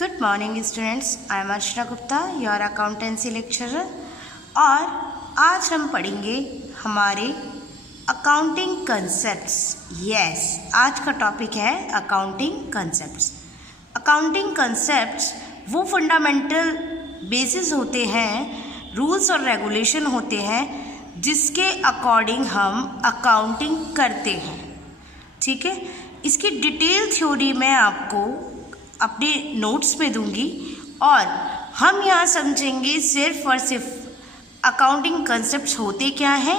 Good morning students, I am Archana Gupta, your accountancy lecturer. और आज हम पढ़ेंगे हमारे अकाउंटिंग कंसेप्ट्स। यस, आज का टॉपिक है अकाउंटिंग कंसेप्ट्स। अकाउंटिंग कंसेप्ट्स वो फंडामेंटल बेसिस होते हैं, रूल्स और रेगुलेशन होते हैं जिसके अकॉर्डिंग हम अकाउंटिंग करते हैं। ठीक है, इसकी डिटेल थ्योरी मैं आपको अपने नोट्स में दूंगी और हम यहाँ समझेंगे सिर्फ और सिर्फ अकाउंटिंग कंसेप्ट्स होते क्या हैं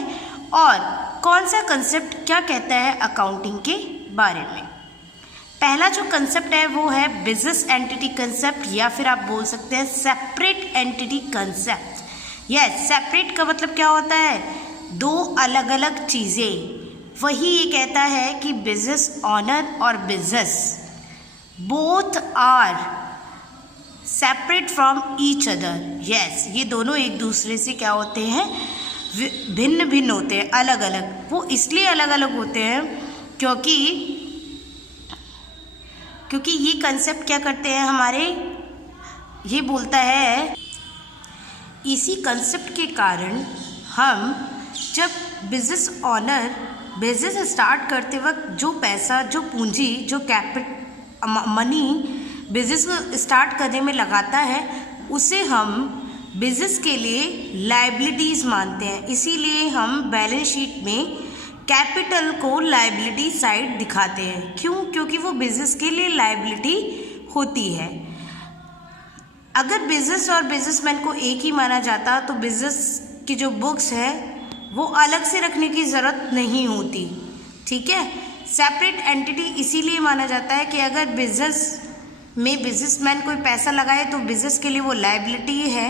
और कौन सा कंसेप्ट क्या कहता है अकाउंटिंग के बारे में। पहला जो कंसेप्ट है वो है बिजनेस एंटिटी कंसेप्ट, या फिर आप बोल सकते हैं separate entity concept. Yes, separate का मतलब क्या होता है? दो अलग अलग चीज़ें। वही ये कहता है कि बिजनेस ऑनर और business both are separate from each other. Yes, ये दोनों एक दूसरे से क्या होते हैं? भिन्न भिन्न होते हैं, अलग अलग। वो इसलिए अलग अलग होते हैं क्योंकि ये कंसेप्ट क्या करते हैं हमारे, ये बोलता है, इसी कंसेप्ट के कारण हम जब बिजनेस ऑनर बिजनेस स्टार्ट करते वक्त जो पैसा, जो पूंजी, जो मनी बिजनेस को स्टार्ट करने में लगाता है उसे हम बिजनेस के लिए लायबिलिटीज़ मानते हैं। इसीलिए हम बैलेंस शीट में कैपिटल को लायबिलिटी साइड दिखाते हैं। क्यों? क्योंकि वो बिजनेस के लिए लायबिलिटी होती है। अगर बिजनेस और बिजनेसमैन को एक ही माना जाता तो बिजनेस की जो बुक्स है वो अलग से रखने की ज़रूरत नहीं होती। ठीक है, सेपरेट एंटिटी इसीलिए माना जाता है कि अगर बिजनेस में बिजनेसमैन कोई पैसा लगाए तो बिजनेस के लिए वो लायबिलिटी है,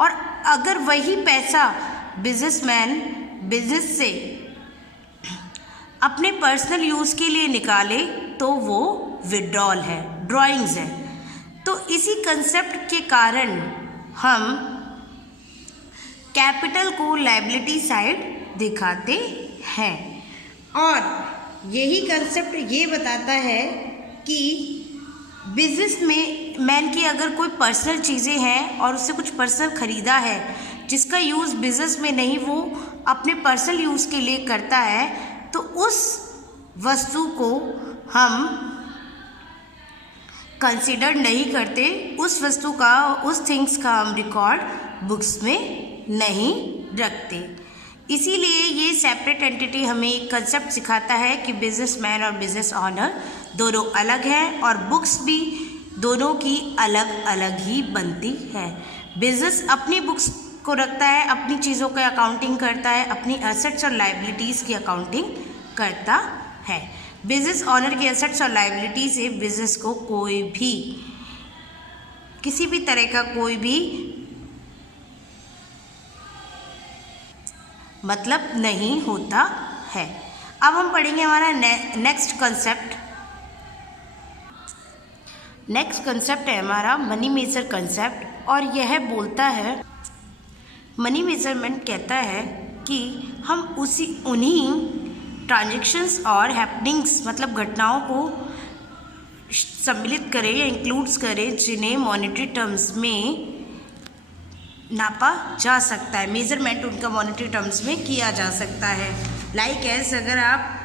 और अगर वही पैसा बिजनेसमैन बिजनेस से अपने पर्सनल यूज़ के लिए निकाले तो वो विड्रॉल है, ड्राइंग्स है। तो इसी कंसेप्ट के कारण हम कैपिटल को लायबिलिटी साइड दिखाते हैं। और यही कंसेप्ट ये बताता है कि बिजनेस में मैन की अगर कोई पर्सनल चीज़ें हैं और उससे कुछ पर्सनल ख़रीदा है जिसका यूज़ बिजनेस में नहीं, वो अपने पर्सनल यूज़ के लिए करता है, तो उस वस्तु को हम कंसिडर नहीं करते, उस वस्तु का, उस थिंग्स का हम रिकॉर्ड बुक्स में नहीं रखते। इसीलिए ये सेपरेट एंटिटी हमें एक कंसेप्ट सिखाता है कि बिजनेसमैन और बिजनेस ऑनर दोनों अलग हैं और बुक्स भी दोनों की अलग अलग ही बनती है। बिजनेस अपनी बुक्स को रखता है, अपनी चीज़ों की अकाउंटिंग करता है, अपनी एसेट्स और लायबिलिटीज़ की अकाउंटिंग करता है। बिजनेस ऑनर की एसेट्स और लायबिलिटी से बिजनेस को कोई भी, किसी भी तरह का कोई भी मतलब नहीं होता है। अब हम पढ़ेंगे हमारा नेक्स्ट कंसेप्ट। नेक्स्ट कंसेप्ट है हमारा मनी मेजर कंसेप्ट, और यह बोलता है, मनी मेजरमेंट कहता है कि हम उन्हीं ट्रांजैक्शंस और हैपनिंग्स मतलब घटनाओं को सम्मिलित करें या इंक्लूड्स करें जिन्हें मॉनेटरी टर्म्स में नापा जा सकता है। मेजरमेंट उनका मॉनेटरी टर्म्स में किया जा सकता है। लाइक एज, अगर आप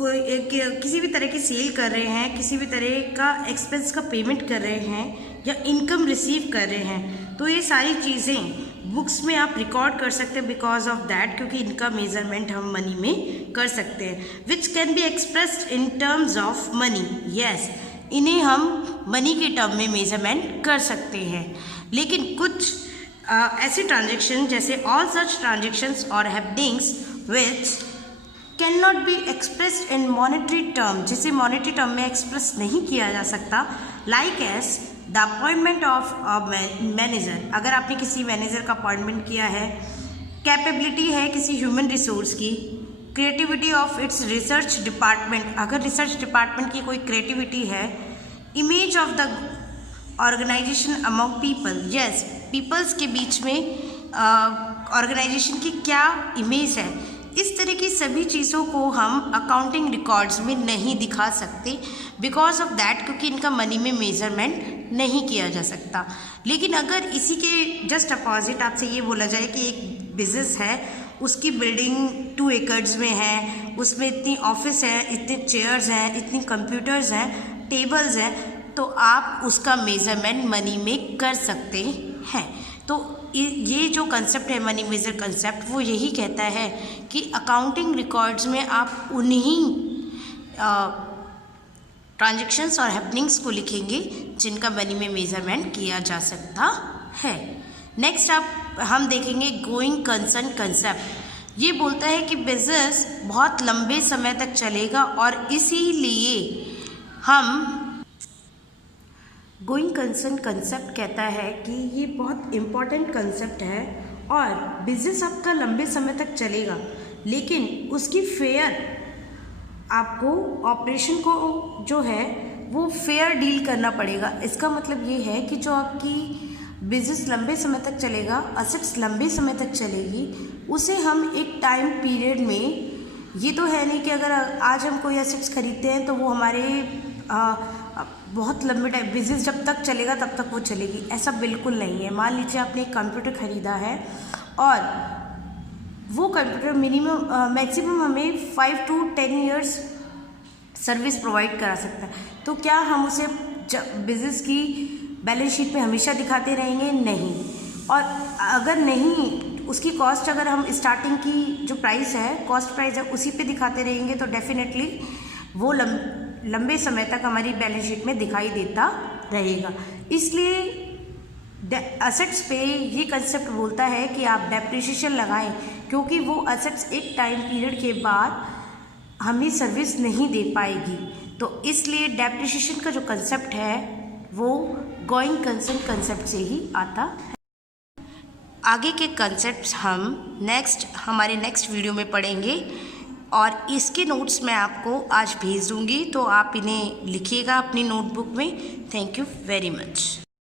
किसी भी तरह की सेल कर रहे हैं, किसी भी तरह का एक्सपेंस का पेमेंट कर रहे हैं या इनकम रिसीव कर रहे हैं, तो ये सारी चीज़ें बुक्स में आप रिकॉर्ड कर सकते हैं बिकॉज ऑफ दैट, क्योंकि इनका मेजरमेंट हम मनी में कर सकते हैं। Which can be expressed in terms of money. Yes, इन्हें हम मनी के टर्म में मेजरमेंट कर सकते हैं। लेकिन कुछ ऐसे ट्रांजैक्शन जैसे ऑल सच ट्रांजैक्शंस और happenings which can not be expressed in monetary term, जिसे मॉनेटरी टर्म में एक्सप्रेस नहीं किया जा सकता। Like as the appointment of a manager, अगर आपने किसी मैनेजर का अपॉइंटमेंट किया है, कैपेबिलिटी है किसी ह्यूमन रिसोर्स की, creativity of its research department, अगर रिसर्च डिपार्टमेंट की कोई क्रिएटिविटी है, image of the organisation among people. Yes, peoples के बीच में ऑर्गेनाइजेशन की क्या इमेज है, इस तरह की सभी चीज़ों को हम अकाउंटिंग रिकॉर्ड्स में नहीं दिखा सकते बिकॉज ऑफ दैट, क्योंकि इनका मनी में मेजरमेंट नहीं किया जा सकता। लेकिन अगर इसी के जस्ट अपोजिट आपसे ये बोला जाए कि एक बिजनेस है, उसकी बिल्डिंग 2 एकड़ में है, उसमें इतनी ऑफिस है, इतने चेयर्स हैं, इतनी कंप्यूटर्स हैं, टेबल्स हैं, तो आप उसका मेज़रमेंट मनी में कर सकते हैं। तो ये जो कंसेप्ट है मनी मेजर कंसेप्ट, वो यही कहता है कि अकाउंटिंग रिकॉर्ड्स में आप उन्हीं ट्रांजैक्शंस और हैपनिंग्स को लिखेंगे जिनका मनी में मेजरमेंट किया जा सकता है। नेक्स्ट हम देखेंगे गोइंग कंसर्न कंसेप्ट। ये बोलता है कि बिजनेस बहुत लंबे समय तक चलेगा और इसीलिए हम गोइंग कंसर्न कंसेप्ट कहता है कि ये बहुत इम्पॉर्टेंट कंसेप्ट है और बिजनेस आपका लंबे समय तक चलेगा, लेकिन उसकी फेयर आपको ऑपरेशन को जो है वो फेयर डील करना पड़ेगा। इसका मतलब ये है कि जो आपकी बिजनेस लंबे समय तक चलेगा, असेट्स लंबे समय तक चलेगी, उसे हम एक टाइम पीरियड में, ये तो है नहीं कि अगर आज हम कोई असेट्स खरीदते हैं तो वो हमारे बहुत लंबे टाइम बिजनेस जब तक चलेगा तब तक वो चलेगी, ऐसा बिल्कुल नहीं है। मान लीजिए आपने एक कंप्यूटर ख़रीदा है और वो कंप्यूटर मैक्सिमम हमें 5 to 10 years सर्विस प्रोवाइड करा सकता है, तो क्या हम उसे बिजनेस की बैलेंस शीट पे हमेशा दिखाते रहेंगे? नहीं। और अगर नहीं, उसकी कॉस्ट अगर हम स्टार्टिंग की जो प्राइस है, कॉस्ट प्राइस है, उसी पे दिखाते रहेंगे तो डेफिनेटली वो लंबे समय तक हमारी बैलेंस शीट में दिखाई देता रहेगा। इसलिए असेट्स पे ये कंसेप्ट बोलता है कि आप डेप्रिसिएशन लगाएं, क्योंकि वो असेट्स एक टाइम पीरियड के बाद हमें सर्विस नहीं दे पाएगी। तो इसलिए डेप्रिसिएशन का जो कंसेप्ट है वो गोइंग कंसर्न कंसेप्ट से ही आता है। आगे के कंसेप्ट्स हम हमारे नेक्स्ट वीडियो में पढ़ेंगे और इसके नोट्स मैं आपको आज भेज दूंगी, तो आप इन्हें लिखिएगा अपनी नोटबुक में। Thank you very much.